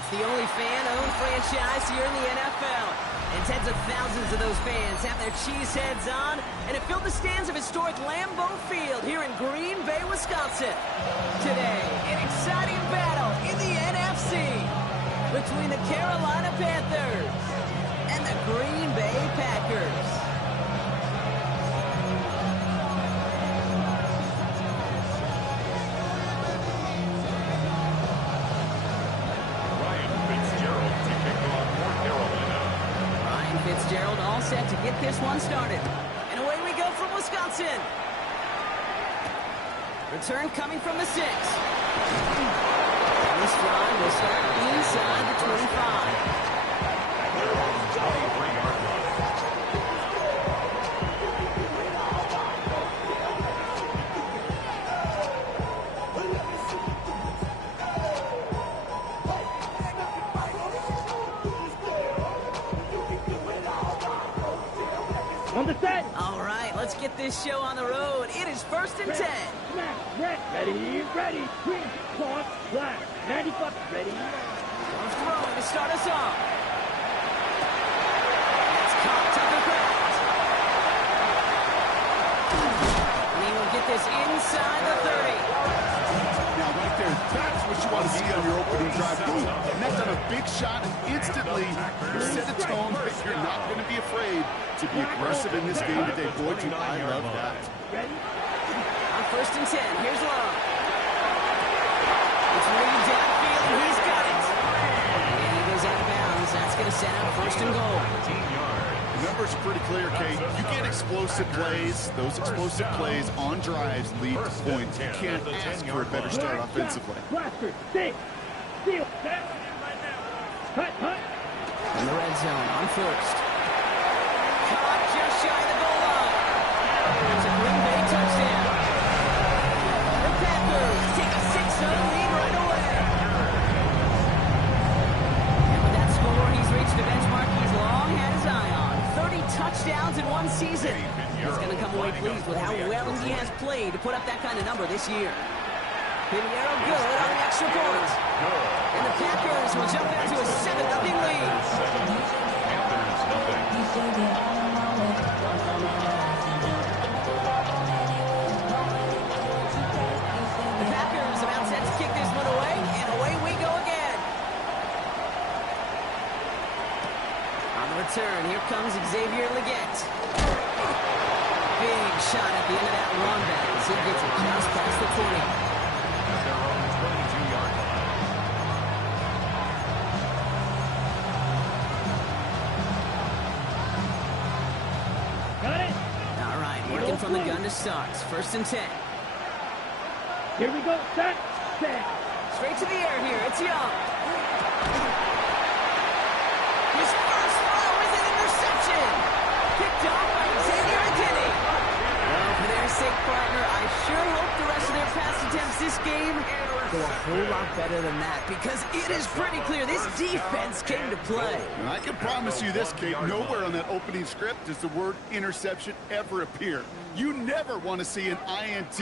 It's the only fan-owned franchise here in the NFL. And tens of thousands of those fans have their cheeseheads on, and it filled the stands of historic Lambeau Field here in Green Bay, Wisconsin. Today, an exciting battle in the NFC between the Carolina Panthers and the Green Bay Packers. Fitzgerald all set to get this one started. And away we go from Wisconsin. Return coming from the 6. And this drive will start inside the 25. All right, let's get this show on the road. It is 1st and 10. Ready, green, cross, black, 95, ready. Comes throwing to start us off. It's caught to the ground. And he will get this inside the 30. Now, right there, that's what you want to see on your opening drive. Boom, connect on a big shot, and instantly you set a tone that you're not going to be afraid to be aggressive in this game today. Boy, do I love that. On 1st and 10, here's Love. It's Reed downfield, and he's got it. And he goes out of bounds. That's going to set up 1st and goal. The numbers are pretty clear, Kate. You get explosive plays. Those explosive plays on drives lead to points. You can't ask for a better start offensively. In the red zone on 1st. Caught just shy of the goal line. It's a Green Bay touchdown. The Packers take a 6-0 lead right away. And with that score, he's reached a benchmark he's long had his eye on. 30 touchdowns in one season. He's going to come away pleased with how well he has played to put up that kind of number this year. Pinheiro good on the extra point. And the Packers will jump out to a 7-0 lead. The Packers about set to kick this one away, and away we go again. On the return, here comes Xavier Legette. Big shot at the end of that run back as he gets it just past the 20. Their own 22-yard line. Got it. All right, working from the gun to start. 1st and 10. Here we go, set. Straight to the air here. It's Young. His first throw is an interception. Picked off by Xavier Legette. Well, for their sake, partner, I sure hope the rest of their pass attempts this game go a whole lot better than that, because it is pretty clear this defense came to play. And I can promise you this, Kate, nowhere on that opening script does the word interception ever appear. You never want to see an INT.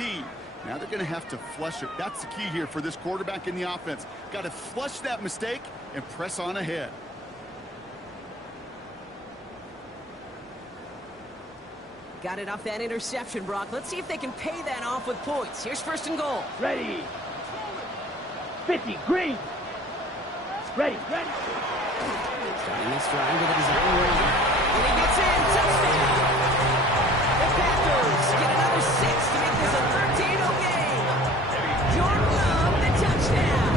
Now they're going to have to flush it. That's the key here for this quarterback in the offense. Got to flush that mistake and press on ahead. Got it off that interception, Brock. Let's see if they can pay that off with points. Here's 1st and goal. Ready. 50, green. Ready. Starting this drive with a design run. And he gets in. Touchdown. The Packers get another 6 to make this a 13-0 game. Jordan Love, the touchdown.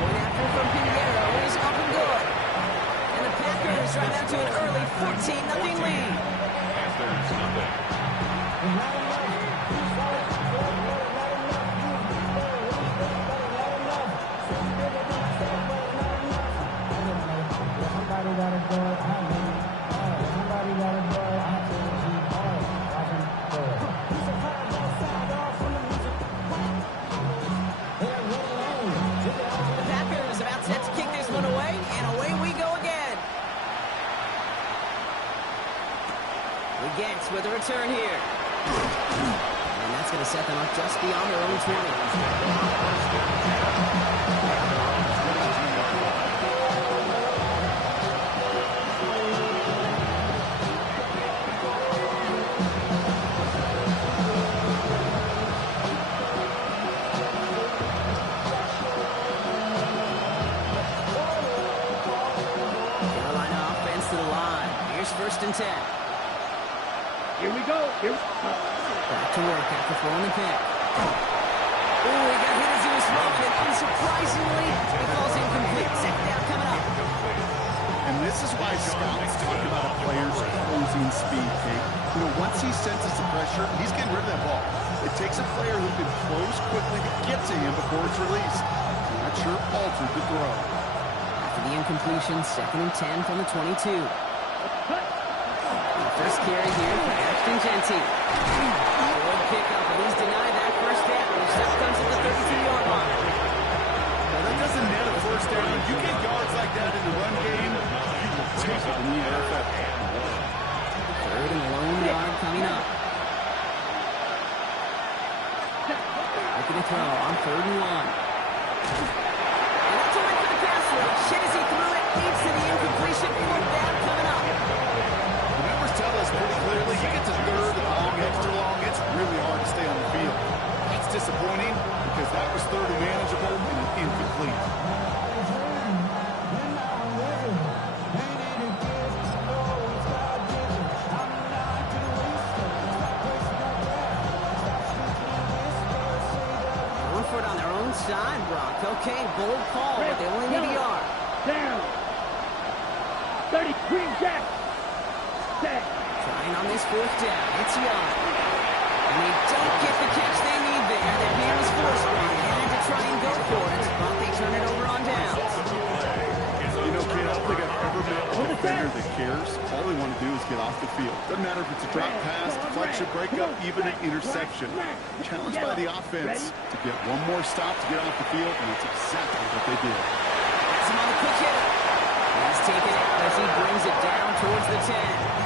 Point after from Pinheiro is up and good. And the Packers drive out to an early 14-0 lead. Panthers nothing. With a return here. And that's going to set them up just beyond their own 20. Carolina offense to the line. Here's 1st and 10. Here we go. Back to work after throwing the pick. Oh, he got hit as he was throwing it. Unsurprisingly, it falls incomplete. 2nd down coming up. And this is why scouts talk about a player's closing speed, Kate. You know, once he senses the pressure, he's getting rid of that ball. It takes a player who can close quickly to get to him before it's released. And that sure altered the throw. After the incompletion, 2nd and 10 from the 22. First carry here for Ashton Genty. Good pickup, but he's denied that 1st down. He just comes at the 32-yard line. Well, that doesn't net a 1st down. You get yards like that in the run game, you will take it in the NFL. 3rd and lone yard coming up. Looking to throw on 3rd and 1. And that's a win for the pass rush. Hit as he threw it, leads to the incompletion. 4th down coming up. Tell us pretty clearly, you get to 3rd and long, extra long, it's really hard to stay on the field. That's disappointing because that was 3rd and manageable and an incomplete. Going for it on their own side, Brock. Okay, bold call, but they only need a yard. Down. 30, green jack. Trying on this 4th down. It's Young. And they don't get the catch they need there. That man was forced one. They had to try and go for it, but they turn it over on downs. You know, kid, I don't think I've ever met a defender that cares. All they want to do is get off the field. Doesn't matter if it's a drop pass, deflection, breakup, even an interception. Challenged by the offense to get one more stop to get off the field, and that's exactly what they did. Has him on the quick hitter. He's taken out as he brings it down towards the 10.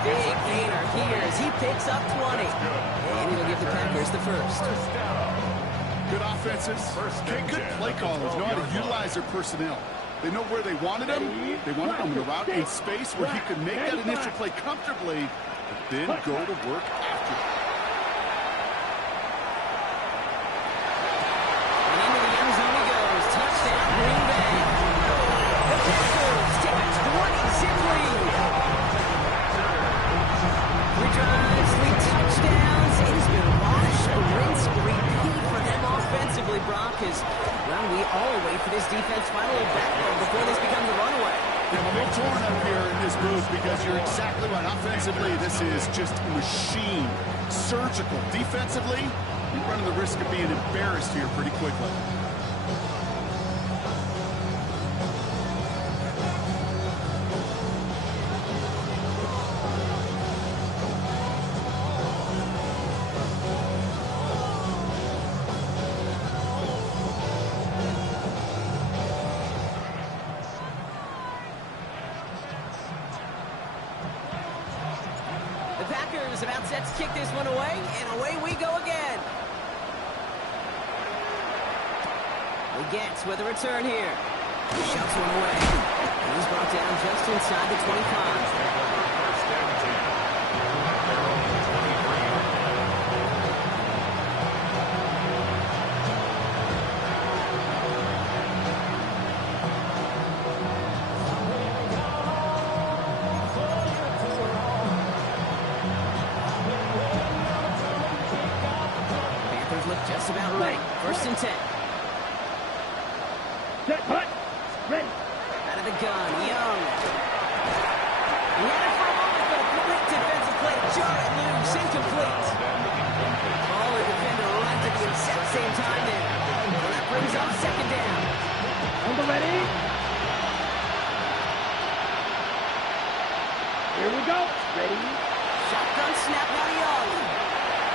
Big gainer here as he picks up 20. And he'll give the Packers the 1st. Good offenses, good play callers know how to utilize their personnel. They know where they wanted him. They wanted him in a route in space where he could make that initial play comfortably, but then go to work after it. And into the end zone he goes. Touchdown, Green Bay. The Packers take a 20-zip lead. 3 drives, 3 touchdowns. It has been wash, rinse, repeat for them offensively, Brock, as, well, we all wait for this defense finally back before this becomes a runaway. I'm a little torn up here in this booth because you're exactly right. Offensively, this is just a machine. Surgical. Defensively, you're running the risk of being embarrassed here pretty quickly. Packers about set to kick this one away, and away we go again. We get with a return here. He shoves one away. He's brought down just inside the 25. Just about ready. 1st and 10. Set, hut. Ready. Out of the gun, Young. He had it for a moment, but a great defensive play. Jar it loose, incomplete. Ball and defender right at the exact same time there. And that brings up 2nd down. On the ready. Here we go. Ready. Shotgun snap, now Young.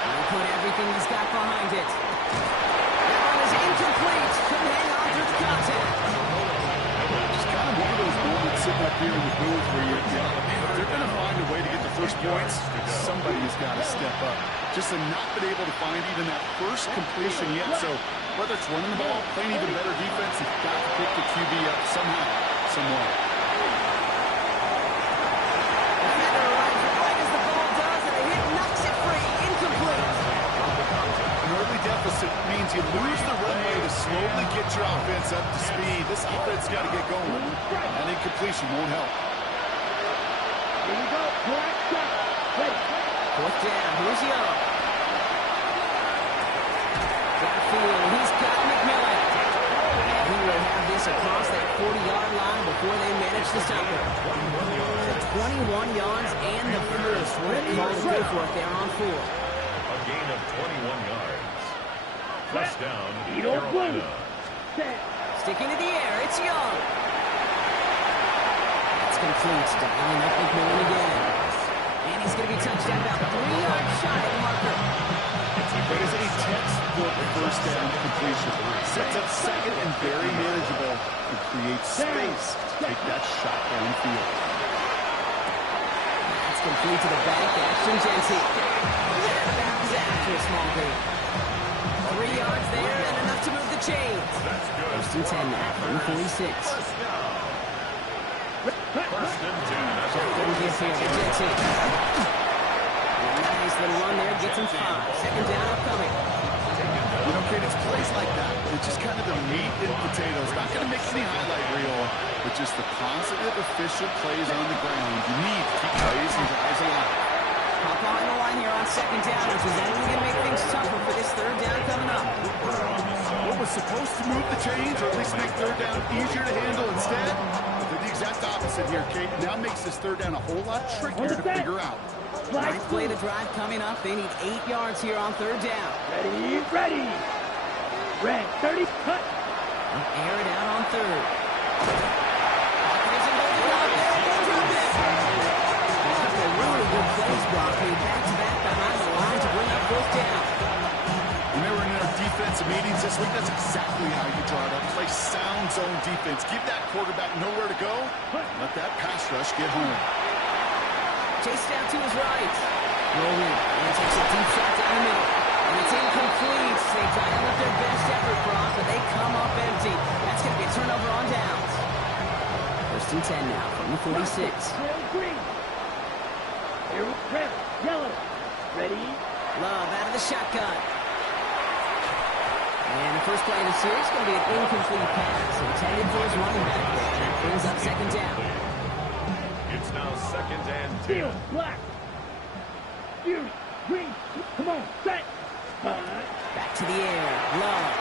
He'll put everything he's got behind it. That one is incomplete. Couldn't hang on through the contact. It's kind of one of those moments sitting up here in the booth where if they're going to find a way to get the 1st points, somebody has got to step up. just have not been able to find even that first completion yet. So whether it's running the ball, playing even better defense, you've got to pick the QB up somehow, somewhere. Deficit means you lose the runway to slowly get your offense up to speed. This offense got to get going. An incompletion won't help. Here we go. Black shot. Ready. Fourth down. Here's Young. Downfield. He's got McMillan. And he will have this across that 40-yard line before they manage to stop him. 21 yards and the first. What a call to go for it there on 4. A gain of 21 yards. First down, Carolina. Sticking to the air, it's Young. That's complete. Dialing up McMillan again. And he's going to be touched down about 3-yard shy of the marker. That is a textbook first down completion. Sets up second and very manageable and creates space to take that shot downfield. That's complete to the back. Ashton Jensen. Bounds after a small gain. 3 yards there and enough to move the chains. First and 10 now from the 46. First and 10. Shotgun gives here to Jensen. Nice little run there, gets him 5. Second down upcoming. You know, Kate, it's plays like that. It's just kind of the meat and potatoes. Not going to make any highlight reel, but just the positive, efficient plays on the ground. You need to keep plays and drives alive. Pop on the line here on second down, which is only going to make things tougher for this third down coming up. What was supposed to move the chains, or at least make third down easier to handle instead, did the exact opposite here, Kate. Now makes this third down a whole lot trickier to figure out. Nice play to drive coming up. They need 8 yards here on third down. Ready, ready. Red, 30, cut. Air it out on third. Really good plays, Brock. Back-to-back behind the line to bring up fourth down. When they were in their defensive meetings this week, that's exactly how you draw it up. Play sound zone defense. Give that quarterback nowhere to go. Let that pass rush get home. Chased out to his right. Rolling. And takes a deep shot down the middle. And it's incomplete. They dial up their best effort, Brock, but they come up empty. That's going to be a turnover on downs. First and 10 now from the 46. Green. Here we go. Yellow. Ready. Love out of the shotgun. And the first play of the series is going to be an incomplete pass intended for his running back. And that brings up second down. It's now second and 10. Steel, black. Fury, green. Come on, set. Back to the air. Love.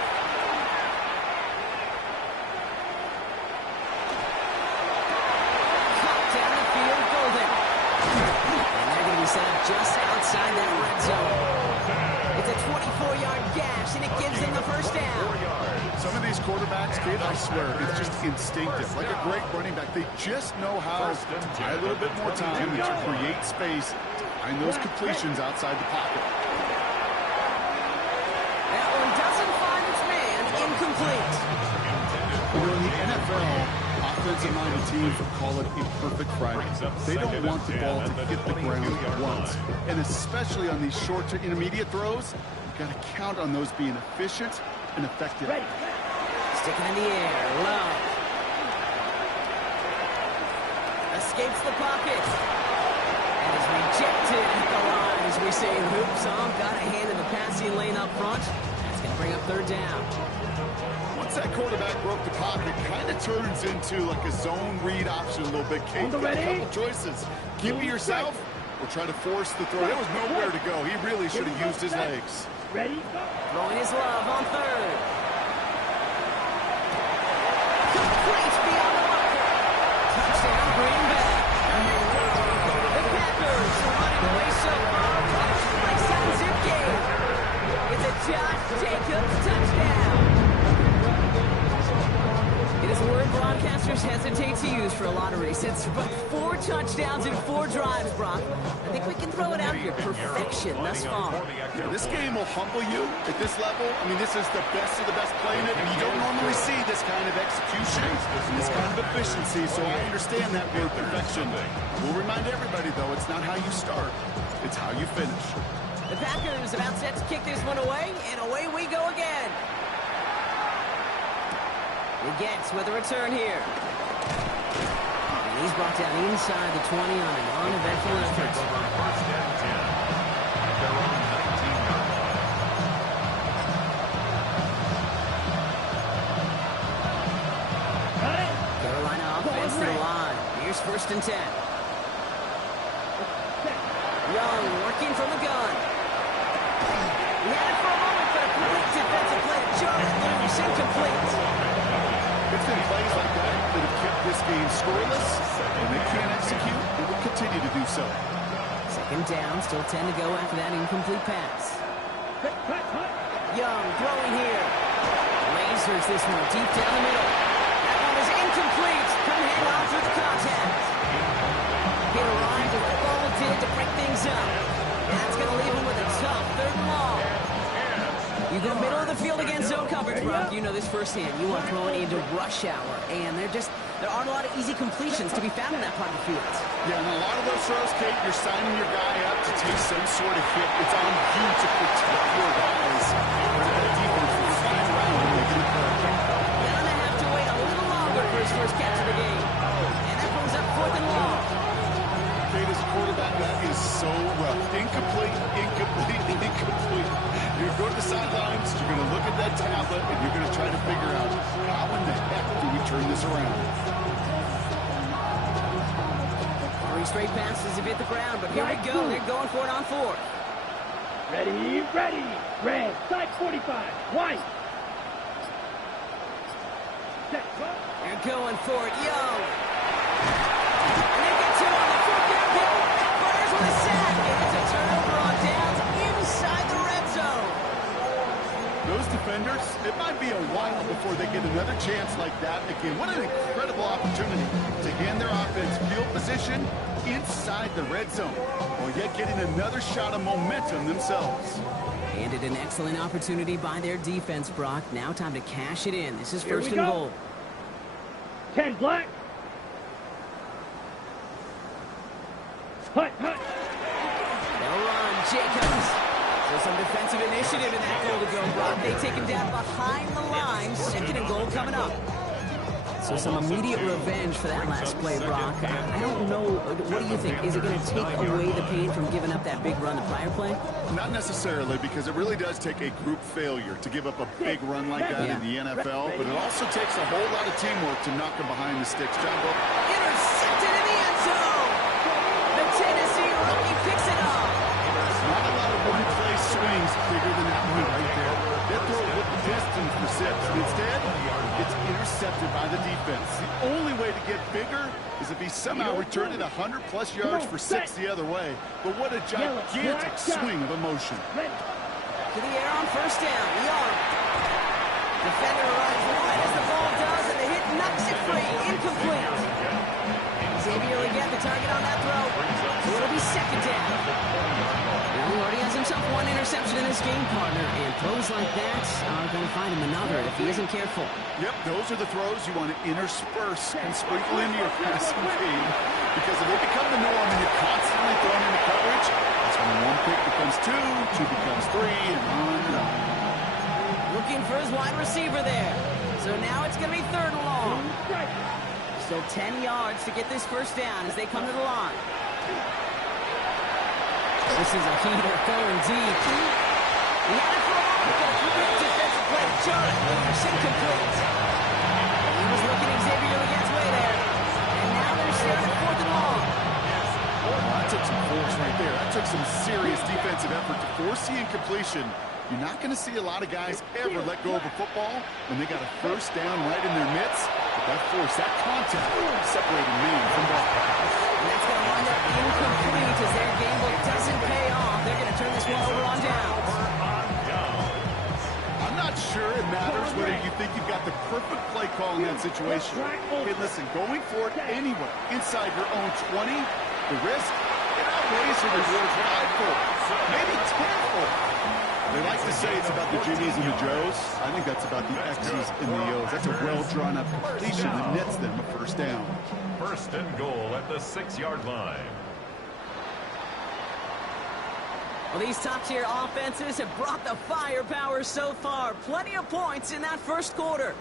Cut down the field, Golden. And they're going to be set up just outside that red zone. It's a 24-yard gash, and it gives them the first down. Some of these quarterbacks, Kate, I swear, it's just instinctive. Like a great running back, they just know how to buy a little bit more time and to create space to find those completions outside the pocket. That one doesn't find its man. Incomplete. You know, in the NFL, offensive-minded teams will call it a perfect Friday. They don't want the ball to hit the ground once. And especially on these short to intermediate throws, you've got to count on those being efficient and effective. Ready. Sticking in the air. Love. Escapes the pocket. And is rejected at the line, as we say in hoops. Got a hand in the passing lane up front. That's going to bring up third down. Once that quarterback broke the pocket, it kind of turns into like a zone read option a little bit. Kate, got a couple choices. Keep it yourself or try to force the throw. There was nowhere to go. He really should have used his legs. Ready, go. Throwing his love on third. Complete beyond the marker. Touchdown, Green Bay. The Packers are running away so far. Like some zip game. It's a Josh Jacobs touchdown. It is a word broadcasters hesitate to use for a lot of reasons, but 4 touchdowns in 4 drives, Brock. I think we can throw it out here. Perfection thus far. Yeah, this game will humble you at this level. I mean, this is the best of the best playing it, and you don't normally see this kind of execution and this kind of efficiency, so I understand that word perfection. We'll remind everybody, though, it's not how you start, it's how you finish. The Packers about set to kick this one away, and away we go again. He gets with a return here. And he's brought down inside the 20 on an uneventful effort. First and 10 at their own 19-yard line. Carolina offense to the line. Here's first and 10. Young working from the gun. He had it for a moment, but a great defensive play. Jordan loose, incomplete. It's been plays like that that have kept this game scoreless. When they can't execute, they will continue to do so. Second down, still 10 to go after that incomplete pass. Young throwing here. Lasers this one deep down the middle. That one is incomplete. Couldn't hang on through the contact. He arrived with what Ball did to break things up. That's going to leave him with a tough third and long. You go middle of the field against zone coverage, Brock. You know this firsthand. You want throwing into rush hour, and there aren't a lot of easy completions to be found in that part of the field. Yeah, and a lot of those throws, Kate, you're signing your guy up to take some sort of hit. It's on you to protect your guys. That defense will stand around and make the play. Gonna have to wait a little longer for his first catch of the game. And that brings up fourth and long. Kate, as a quarterback, that is so rough. Incomplete, incomplete, incomplete. You're going to the sidelines, you're going to look at that tablet, and you're going to try to figure out how in the heck do we turn this around. 3 straight passes have hit the ground, but here we go. They're going for it on fourth. Ready, ready. Red, side 45. White. Set, go. They're going for it. Young. And they get 2 on the fourth down hill. Fires with a sack. And it's a turnover on downs inside the red zone. Those defenders, it might be a while before they get another chance like that again. What an incredible opportunity to hand their offense field position inside the red zone, while yet getting another shot of momentum themselves. Handed an excellent opportunity by their defense, Brock. Now time to cash it in. This is Here first we and go. goal. 10 black. Hut, hut. They'll run. Jacobs. So some defensive initiative in that goal to go, Brock. They take him down behind the line. Second and goal coming up. So some immediate revenge for that last play, Brock. I don't know. What do you think? Is it going to take away the pain from giving up that big run the prior play? Not necessarily, because it really does take a group failure to give up a big run like that in the NFL, but it also takes a whole lot of teamwork to knock them behind the sticks. John Book. Intercepted in the end zone. The Tennessee rookie picks it up. Not a lot of one-play swings bigger than that one right there. That throw looked destined for 6. Instead, it's intercepted by the defense. The only way to get bigger is if he somehow returned it 100-plus yards for 6 the other way. But what a gigantic swing of emotion. To the air on first down. Young. Defender runs wide as the ball does, and the hit knocks it free. Incomplete. Xavier will get the target on that throw. So it'll be second down. Well, he already has himself 1 interception in this game, partner, and throws like that are going to find him another if he isn't careful. Yep, those are the throws you want to intersperse and sprinkle into your passing game, because if they become the norm and you're constantly throwing into coverage, that's when 1 pick becomes 2, 2 becomes 3, and on and on. Looking for his wide receiver there. So now it's going to be third and long. Still 10 yards to get this first down as they come to the line. This is a heater going deep. He had it for a moment, but a great defensive play. Jordan moves incomplete. He was looking at Xavier against way there. And now they're staring at fourth and long. That took some force right there. That took some serious defensive effort to force the incompletion. You're not going to see a lot of guys ever let go of a football when they got a first down right in their midst. But that force, that contact, separated man from ball. And that's going to wind up incomplete as their gamble doesn't pay off. They're going to turn this one over on downs. I'm not sure it matters whether you think you've got the perfect play call in that situation. Hey, listen, going for it anyway, inside your own 20, the risk, it outweighs the reward fivefold, maybe tenfold. They like to say it's about the Jimmies and the Joes. I think that's about the X's and the O's. That's a well-drawn-up completion that nets them a first down. First and goal at the 6-yard line. Well, these top-tier offenses have brought the firepower so far. Plenty of points in that first quarter.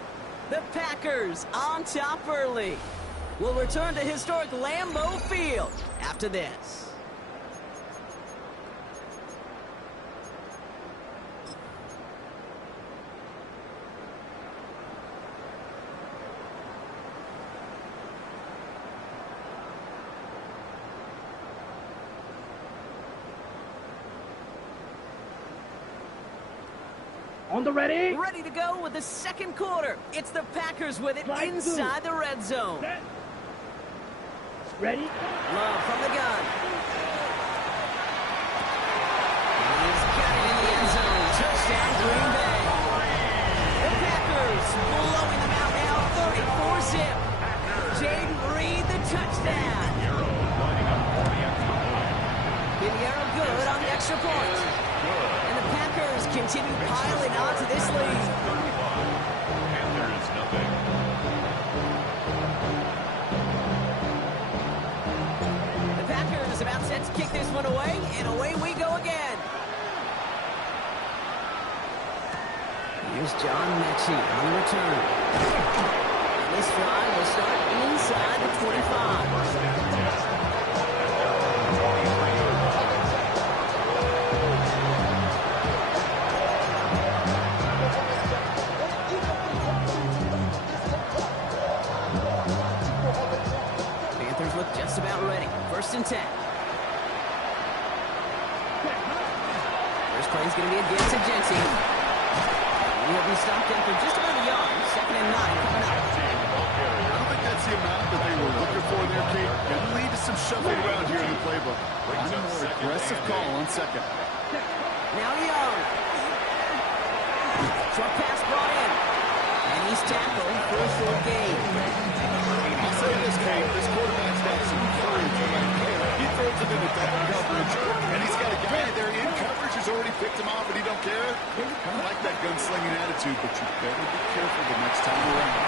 The Packers on top early. We'll return to historic Lambeau Field after this. On the ready. Ready to go with the second quarter. It's the Packers with it Slide inside the red zone. Set. Ready. Love from the gun. He's got it in the end zone. Touchdown, Green Bay. The Packers blowing them out now, 34-zip. Jaden Reed, the touchdown. Pinheiro good on the extra point. And the Packers continue piling on to this lead. Panthers nothing. The Packers about set to kick this one away, and away we go again. Here's John Mechie on the return. And this drive will start inside the 25. Panthers look just about ready. First and 10. First play is going to be against Agenti. He'll be stopped after just about a yard. Second and 9 coming up. I don't think that's the amount that they were looking for there, Kate. Going to lead to some shuffling around here in the playbook. A more aggressive call on second. Now Young. Short pass brought in. And he's tackled for a short gain. I'll say this, Kate. This quarterback's got some courage. He throws it into that coverage, and he's got a guy there in coverage who's already picked him off, and he don't care. Kind of like that gunslinging attitude, but you better be careful the next time around.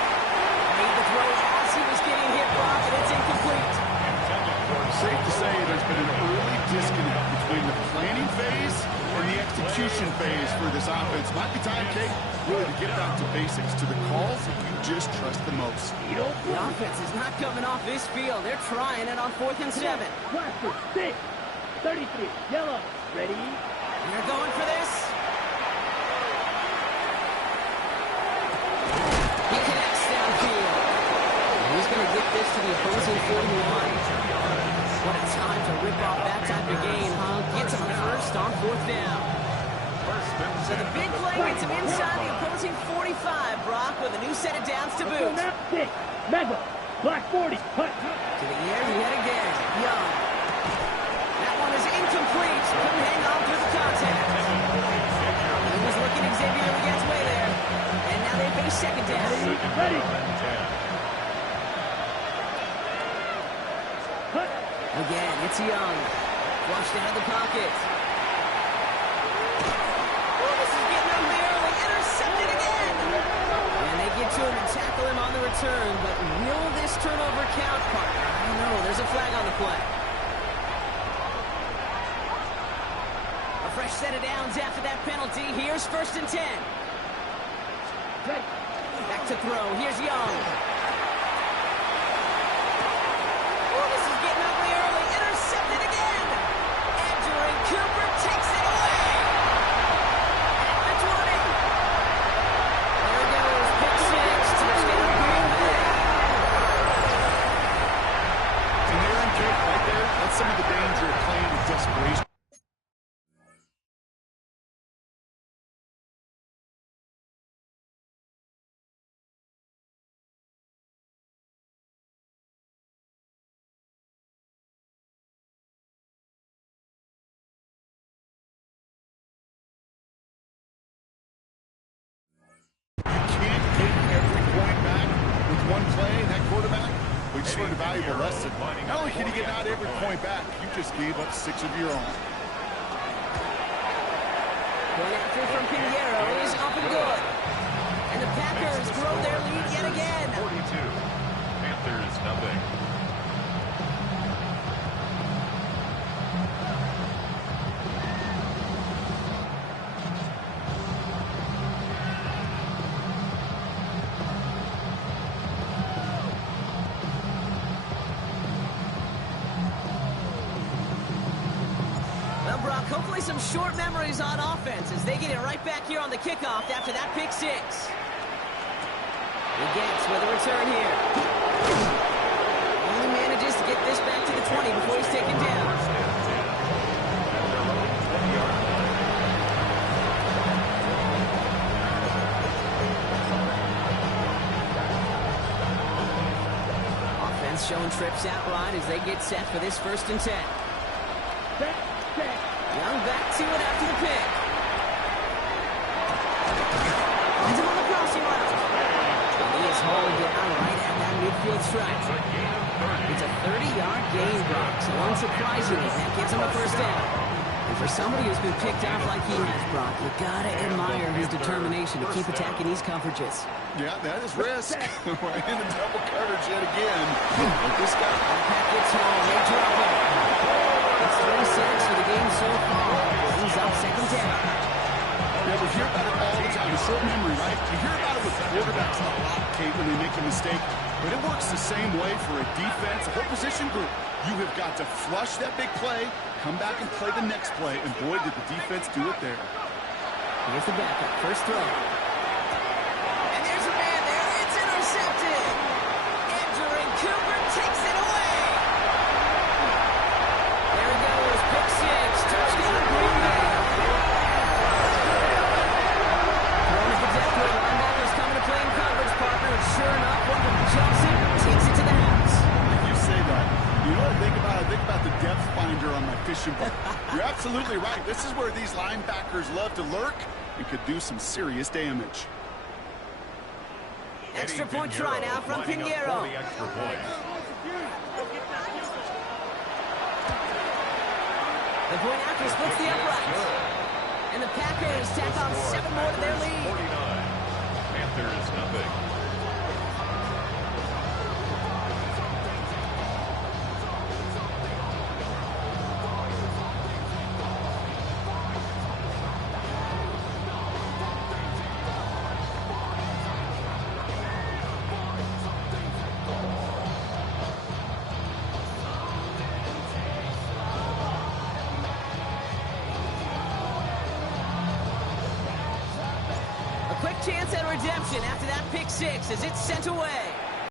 Made the throw as he was getting hit, Brock, and it's incomplete. Safe to say there's been an early disconnect between the planning phase and the execution phase for this offense. Might be time, Kate, really to get back to basics, to the calls that you just trust the most. The offense is not coming off this field. They're trying it on 4th and 7. Blaster. 6. 33. Yellow. Ready. They're going for this. He connects downfield. He's going to get this to the opposing 41. What a time to rip off that type of gain, huh? Gets him first on 4th down. So the big play gets him inside the opposing 45, Brock, with a new set of downs to boot. 6. Mega. Black 40. Cut. To the air yet again. Young. That one is incomplete. Couldn't hang on through the contact. He was looking Xavier gets way there. And now they face second down. Ready. Cut. Again, it's Young. Flushed out of the pocket. Oh, this is getting ugly early. Intercepted again. And they get to him and tackle him on the return. But will this turnover count, partner? I don't know. There's a flag on the play. A fresh set of downs after that penalty. Here's 1st and 10. Ready. Back to throw. Here's Young. Oh, this is getting ugly early. Intercepted again. Edgerrin Cooper takes it away. At the 20. There goes pick 6. Touchdown Green Bay. And there in Kate, right there, that's some of the danger of playing with desperation. Can't get every point back with one play. That quarterback, we just learned a valuable lesson. Not only can you get not every point back, you just gave up 6 of your own. One after from Pinheiro is up and good. And the Packers grow their lead yet again. 42. Panthers nothing. luck. Hopefully some short memories on offense as they get it right back here on the kickoff after that pick six. He gets with a return here. Only manages to get this back to the 20 before he's taken down. Offense showing trips out wide as they get set for this 1st and 10. Young back to it after the pick. Finds him on the crossing route. And he is hauled down right at that midfield stripe. It's a 30-yard gain, Brock. So unsurprisingly, that gives him a 1st down. And for somebody who's been picked off like he has, Brock, you gotta admire his determination to keep attacking these coverages. Yeah, that is risk. We're in the double coverage yet again. But this guy... Pack gets home. They drop him. It's 3 sacks for the game so far. Brings up 2nd down. Yeah, we hear about it all the time. A short memory, right? You hear about it with quarterbacks a lot, Kate, when they make a mistake. But it works the same way for a defense, a whole position group. You have got to flush that big play, come back and play the next play, and boy, did the defense do it there. Here's the backup. First throw. And there's a man there. It's intercepted. Andrew Cooper takes it away. There he goes. Pick six. Touchdown, Green Bay. Throwing at the depth where linebackers coming to play in coverage, partner. And sure enough, one of them jumps in and takes it to the house. You say that. You know what I think about? I think about the depth finder on my fishing boat. You're absolutely right. This is where these linebackers love to lurk and could do some serious damage. Extra point try now from Pinheiro. The point after splits the uprights. And the Packers tack on 7 more to their lead. 49. Panthers nothing. Quick chance at redemption after that pick six as it's sent away.